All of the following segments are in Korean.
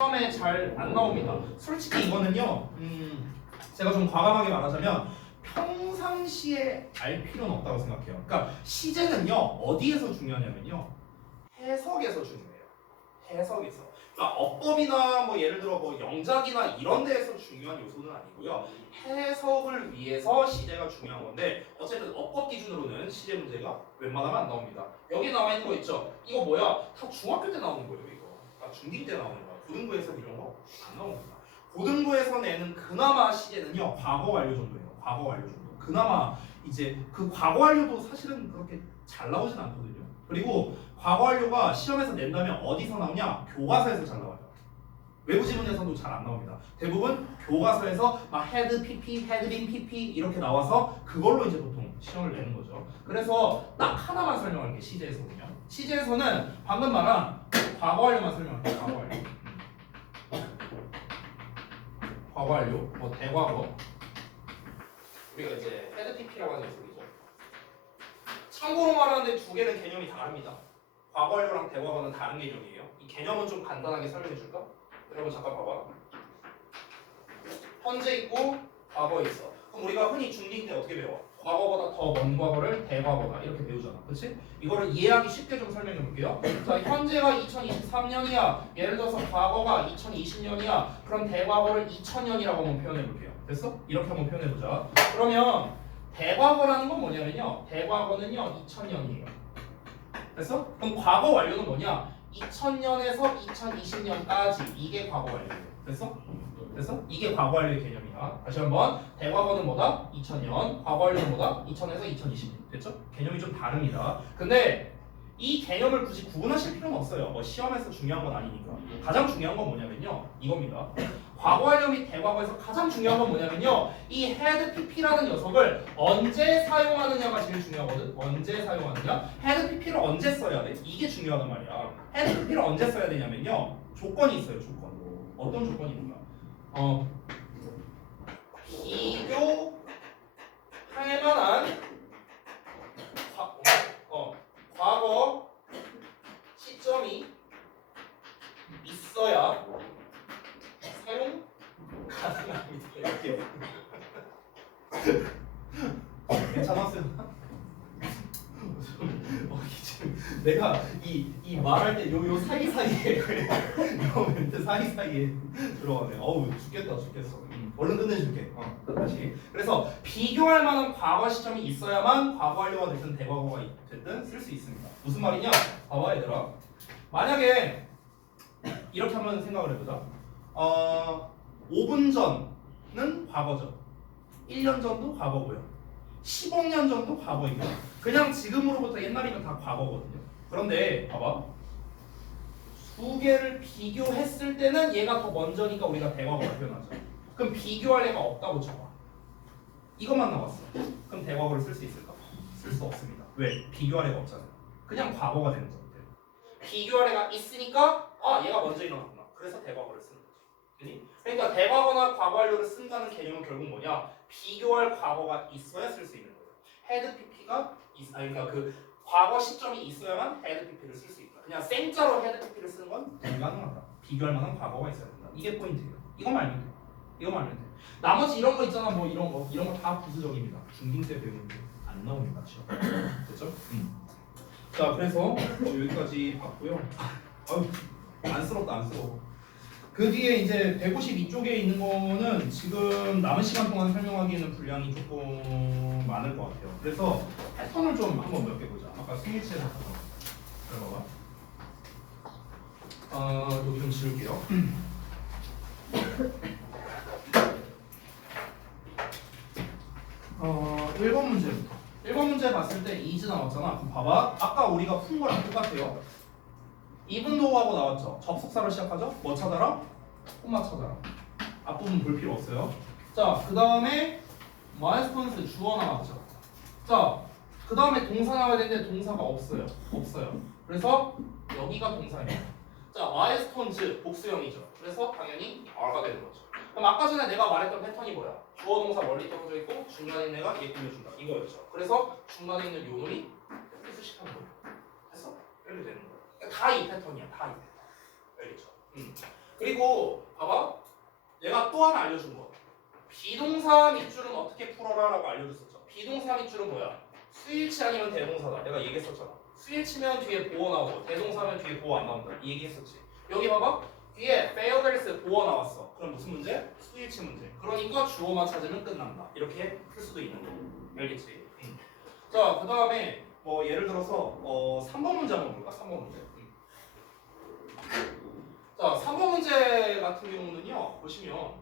시험에 잘 안 나옵니다. 솔직히 이거는요. 음, 제가 좀 과감하게 말하자면 평상시에 알 필요는 없다고 생각해요. 그러니까 시제는요 어디에서 중요하냐면요 해석에서 중요해요. 해석에서. 그러니까 어법이나 뭐 예를 들어 뭐 영작이나 이런 데에서 중요한 요소는 아니고요. 해석을 위해서 시제가 중요한 건데 어쨌든 어법 기준으로는 시제 문제가 웬만하면 안 나옵니다. 여기 나와 있는 거 있죠? 이거 뭐야? 다 중학교 때 나오는 거예요, 이거. 아, 중2 때 나오는 거야. 고등부에서 이런 거 안 나옵니다. 고등부에서 내는 그나마 시제는요, 과거 완료 정도예요. 과거 완료 정도. 그나마 이제 그 과거 완료도 사실은 그렇게 잘 나오진 않거든요. 그리고 과거 완료가 시험에서 낸다면 어디서 나오냐? 교과서에서 잘 나와요. 외부 지문에서도 잘 안 나옵니다. 대부분 교과서에서 막 헤드 PP, 헤드빈 PP 이렇게 나와서 그걸로 이제 보통 시험을 내는 거죠. 그래서 딱 하나만 설명할게 시제에서 보면 시제에서는 방금 말한 과거 완료만 설명할게 과거 완료. 과거 완료, 뭐 대과거. 우리가 이제 헤드 PP라고 하는 녀석이죠. 참고로 말하는데 두 개는 개념이 다릅니다. 과거 완료랑 대과거는 다른 개념이에요. 이 개념은 좀 간단하게 설명해 줄까? 여러분 잠깐 봐봐. 현재 있고 과거 있어. 우리가 흔히 중딩 때 어떻게 배워? 과거보다 더 먼 과거를 대과거다 이렇게 배우잖아. 그렇지? 이거를 이해하기 쉽게 좀 설명해 볼게요. 자, 현재가 2023년이야. 예를 들어서 과거가 2020년이야. 그럼 대과거를 2000년이라고 한번 표현해 볼게요. 됐어? 이렇게 한번 표현해 보자. 그러면 대과거라는 건 뭐냐면요. 대과거는요 2000년이에요. 됐어? 그럼 과거 완료는 뭐냐? 2000년에서 2020년까지 이게 과거 완료예요. 됐어? 됐어? 이게 과거 완료의 개념이야. 다시 한번 대과거는 뭐다? 2000년. 과거 완료는 뭐다? 2000에서 2020년. 됐죠? 개념이 좀 다릅니다. 근데 이 개념을 굳이 구분하실 필요는 없어요. 뭐 시험에서 중요한 건 아니니까. 가장 중요한 건 뭐냐면요. 이겁니다. 과거 완료 및 대과거에서 가장 중요한 건 뭐냐면요. 이 헤드 PP라는 녀석을 언제 사용하느냐가 제일 중요하거든. 언제 사용하느냐? 헤드 PP를 언제 써야 돼? 이게 중요하단 말이야. 헤드 PP를 언제 써야 되냐면요. 조건이 있어요. 조건. 어떤 조건이 있는가? 어, 비교할 만한 과, 어, 과거 시점이 있어야 사용 가능합니다. 이렇게. 괜찮았어요? 어, 이게 지금 내가 이, 이 말할 때 요 요 사이 사이에 요 멘트 사이 사이에 들어가네. 어우 죽겠다 죽겠어. 음, 얼른 끝내줄게. 어, 다시. 그래서 비교할 만한 과거 시점이 있어야만 과거 완료가 됐든 대과거가 됐든 쓸 수 있습니다. 무슨 말이냐? 봐봐 얘들아. 만약에 이렇게 한번 생각을 해보자. 어, 5분 전은 과거죠. 1년 전도 과거고요. 15년 전도 과거입니다. 그냥 지금으로부터 옛날이면 다 과거거든요. 그런데 봐봐. 두 개를 비교했을 때는 얘가 더 먼저니까 우리가 대과거로 표현하죠. 그럼 비교할 애가 없다고 쳐봐. 이것만 나왔어. 그럼 대과거를 쓸 수 있을까? 쓸 수 없습니다. 왜? 비교할 애가 없잖아요. 그냥 과거가 되는 상태. 비교할 애가 있으니까 아 얘가 먼저 일어났구나. 그래서 대과거를 쓰는 거지. 그러니까 대과거나 과거 완료를 쓴다는 개념은 결국 뭐냐? 비교할 과거가 있어야 쓸 수 있는 거예요. 헤드 PP가 있, 아니 그러니까 그 과거 시점이 있어야만 헤드 PP를 쓸 수 있다. 그냥 생짜로 헤드 PP를 쓰는 건 불가능하다. 비교할 만한 과거가 있어야 된다. 이게 포인트예요. 이것만 알면 돼. 이것만 알면 돼. 나머지 이런 거 있잖아. 뭐 이런 거 이런 거 다 부수적입니다. 중딩 때 배우는 게안 나옵니다. 시험. 됐죠? 음. 자 그래서 어, 여기까지 봤고요. 아유 안쓰럽다 안쓰러워. 그 뒤에 이제 152쪽에 있는 거는 지금 남은 시간 동안 설명하기에는 분량이 조금 많을 것 같아요. 그래서 패턴을 좀 한번 몇 개 보자. 아까 스위치에서 봤던 거. 어, 여기 좀 지울게요. 어, 1번 문제부터. 1번 문제 봤을 때 이즈 나왔잖아. 그럼 봐봐. 아까 우리가 푼 거랑 똑같아요. 이분도하고 나왔죠. 접속사로 시작하죠. 뭐 찾아라? 콤마 찾아라. 앞부분 볼 필요 없어요. 자, 그 다음에 마이스폰스 주어 나왔죠. 자, 그 다음에 동사 나와야 되는데 동사가 없어요. 없어요. 그래서 여기가 동사예요. 자, 마이스톤즈 복수형이죠. 그래서 당연히 R가 되는 거죠. 그럼 아까 전에 내가 말했던 패턴이 뭐야? 주어 동사 멀리 떨어져 있고 중간에 내가 얘 꾸며준다. 이거였죠. 그래서 중간에 있는 요놈이 필수식하는 거예요. 됐어? 이렇게 되는 거예요. 다 이 패턴이야. 다 이 패턴. 알겠죠? 음. 그리고 봐봐. 얘가 또 하나 알려준 거. 비동사 밑줄은 어떻게 풀어라 라고 알려줬었죠. 비동사 밑줄은 뭐야? 수일치 아니면 대동사다. 내가 얘기했었잖아. 수일치면 뒤에 보어 나오고 대동사면 뒤에 보어 안 나온다. 이 얘기했었지. 여기 봐봐. 뒤에 failures 보어 나왔어. 그럼 무슨 문제? 수일치 문제. 그러니까 주어만 찾으면 끝난다. 이렇게 풀 수도 있는 거. 알겠지? 응. 자, 그 다음에 뭐 예를 들어서 어 3번 문제 한번 볼까? 3번 문제. 응. 자, 3번 문제 같은 경우는요. 보시면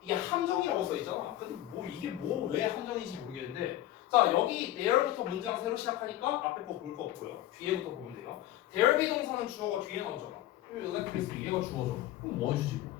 이게 함정이라고 써 있잖아. 근데 뭐 이게 뭐 왜 함정인지 모르겠는데 자, 여기 there부터 문장 새로 시작하니까 앞에 거 볼 거 없고요. 뒤에부터 보면 돼요. there 비동사는 주어가 뒤에 나오잖아. electricity 얘가 주어잖아. 그럼 뭐 주지 뭐.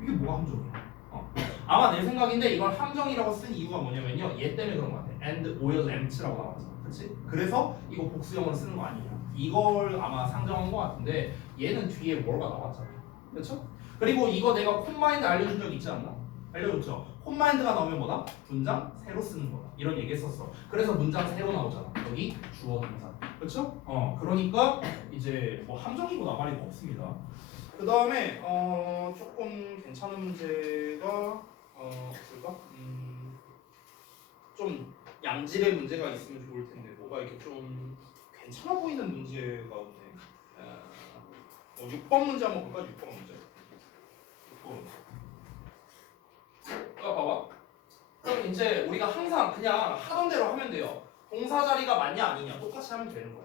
이게 뭐가 함정이야? 어. 아마 내 생각인데 이걸 함정이라고 쓴 이유가 뭐냐면요. 얘 때문에 그런 거 같아. and oil lamps라고 나왔잖아. 그렇지? 그래서 이거 복수형으로 쓰는 거 아니냐. 이걸 아마 상정한 거 같은데 얘는 뒤에 뭐가 나왔잖아. 그렇죠? 그리고 이거 내가 콤마인드 알려준 적 있지 않나? 알려줬죠. 콤마인드가 나오면 뭐다? 문장 새로 쓰는 거다. 이런 얘기 했었어. 그래서 문장 새로 나오잖아. 여기 주어 동사. 그렇죠? 어, 그러니까 이제 뭐 함정이고 나발이고 없습니다. 그 다음에 어 조금 괜찮은 문제가 어 없을까? 음, 좀 양질의 문제가 있으면 좋을 텐데 뭐가 이렇게 좀 괜찮아 보이는 문제가 없네. 어, 6번 문제 한번 볼까? 6번 문제. 6번 문제. 자, 봐봐. 그럼 이제 우리가 항상 그냥 하던 대로 하면 돼요. 동사 자리가 맞냐 아니냐 똑같이 하면 되는 거야.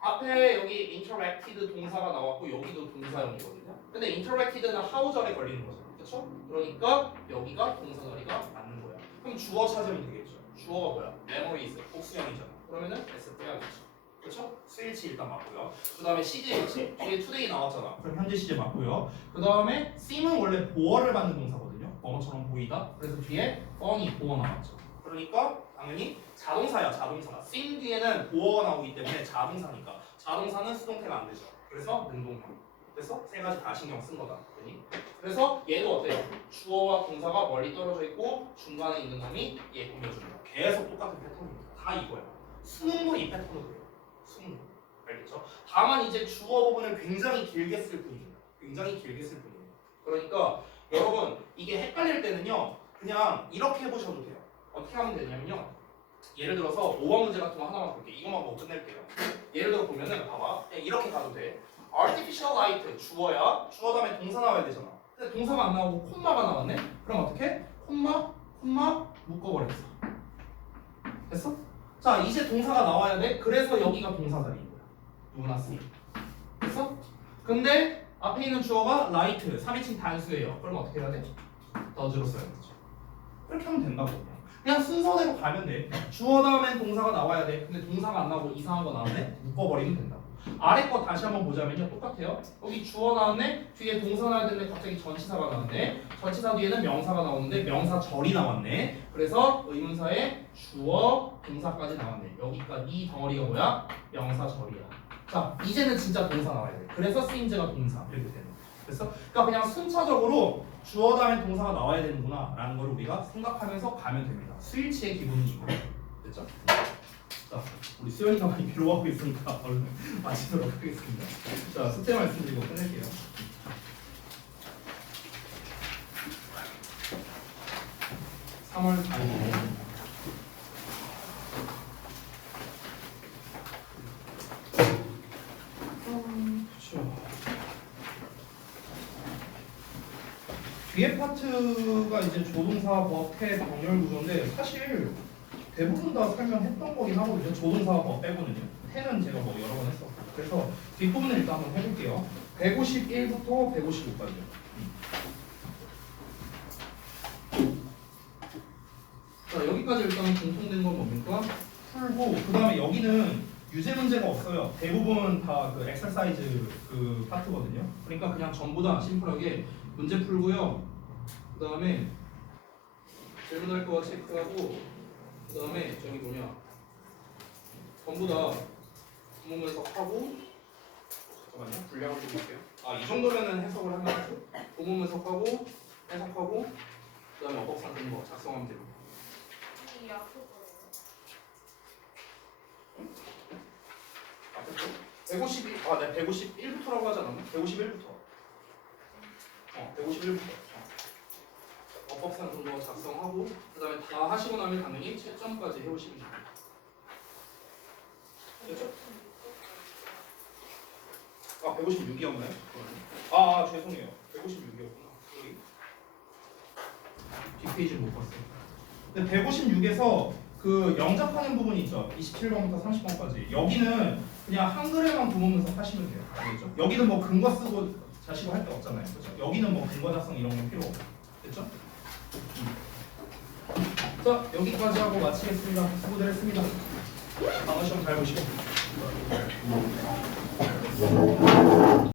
앞에 여기 interacted 동사가 나왔고 여기도 동사형이거든요. 근데 interacted는 how 절에 걸리는 거잖아. 그렇죠? 그러니까 여기가 동사 자리가 맞는 거야. 그럼 주어 찾으면 되겠죠. 주어가 뭐야? memories 복수형이잖아. 그러면은 s 빼야겠죠. 그렇죠? 스일치 일단 맞고요. 그 다음에 시제일치 뒤에 today 나왔잖아. 그럼 현재 시제 맞고요. 그 다음에 seem은 원래 보어를 받는 동사거든요. 뭐뭐처럼 보이다. 그래서 뒤에 뻔히 보어 나왔죠. 그러니까 당연히 자동사야 자동사. seem 뒤에는 보어가 나오기 때문에 자동사니까 자동사는 수동태가 안 되죠. 그래서 능동형. 그래서 세 가지 다 신경 쓴 거다. 그니? 그래서 얘도 어때요? 주어와 동사가 멀리 떨어져 있고 중간에 있는 놈이 얘 꾸며주는 거. 계속 똑같은 패턴입니다. 다 이거야. 수능도 이 패턴으로 돼요. 수능. 알겠죠? 다만 이제 주어 부분을 굉장히 길게 쓸 뿐입니다. 굉장히 길게 쓸 뿐이에요. 그러니까 여러분 이게 헷갈릴 때는요. 그냥 이렇게 해보셔도 돼요. 어떻게 하면 되냐면요. 예를 들어서 5번 문제 같은 거 하나만 볼게요. 이것만 보고 끝낼게요. 예를 들어 보면은 봐봐. 그냥 이렇게 가도 돼. artificial light 주어야. 주어 다음에 동사 나와야 되잖아. 근데 동사가 안 나오고 콤마가 나왔네. 그럼 어떻게? 콤마, 콤마 묶어버렸어. 됐어? 자 이제 동사가 나와야 돼. 그래서 여기가 동사 자리인 거야. 누구나 쓰. 됐어? 근데 앞에 있는 주어가 light 3인칭 단수예요. 그럼 어떻게 해야 돼? 더즈로 써야 되죠. 이렇게 하면 된다고. 그냥. 순서대로 가면 돼. 주어 다음엔 동사가 나와야 돼. 근데 동사가 안 나오고 이상한 거 나왔네? 묶어버리면 된다고. 아래 거 다시 한번 보자면요. 똑같아요. 여기 주어 나왔네? 뒤에 동사 나와야 되는데 갑자기 전치사가 나왔네? 전치사 뒤에는 명사가 나오는데 명사 절이 나왔네? 그래서 의문사에 주어, 동사까지 나왔네. 여기까지 이 덩어리가 뭐야? 명사 절이야. 자, 이제는 진짜 동사 나와야 돼. 그래서 쓰임제가 동사 이렇게 되는 거야. 됐어? 그러니까 그냥 순차적으로 주어 다음에 동사가 나와야 되는구나 라는 걸 우리가 생각하면서 가면 됩니다. 스위치의 기본은 이거. 됐죠? 자, 우리 수연이가 많이 괴로워하고 있으니까 얼른 마치도록 하겠습니다. 자, 숙제 말씀 드리고 끝낼게요. 삼월 4일 그렇죠. 뒤에 이제 조동사, 법해, 병렬 구조인데 사실 대부분 다 설명했던 거긴 하거든요. 조동사, 법 빼고는요. 해는 제가 뭐 여러 번 했었고. 그래서 뒷부분을 일단 한번 해볼게요. 151부터 155까지요. 자 여기까지 일단 공통된 건 뭡니까? 풀고 그 다음에 여기는 유제 문제가 없어요. 대부분 다 그 엑ሰር사이즈 그 파트거든요. 그러니까 그냥 전부 다 심플하게 문제 풀고요. 그 다음에 질문할 거 체크하고 그 다음에 저기 뭐냐 전부 다 구문 분석하고 잠깐만요 분량을 좀 볼게요. 아 이 정도면은 해석을 하면 구문 분석하고 해석하고 그 다음에 어법상 되는 거 작성하면 됩니다. 이. 앞에 거? 151, 아, 네, 151부터라고 하지 않았나? 151부터. 어, 151부터. 어. 어법상 정도 작성하고 그 다음에 다 하시고 나면 당연히 채점까지 해오시면 됩니다. 됐죠? 아 156이었나요? 아, 아 죄송해요. 156이었구나. 여기 뒷페이지를 못 봤어요. 근데 156에서 그 영접하는 부분이 있죠. 27번부터 30번까지. 여기는 그냥 한글에만 구문문서 하시면 돼요. 알겠죠? 여기는 뭐 근거 쓰고 자시고 할 게 없잖아요. 그렇죠? 여기는 뭐 근거 작성 이런 건 필요 없고. 됐죠? 음. 자, 여기까지 하고 마치겠습니다. 수고들 했습니다. 방어 시험 잘 보시고.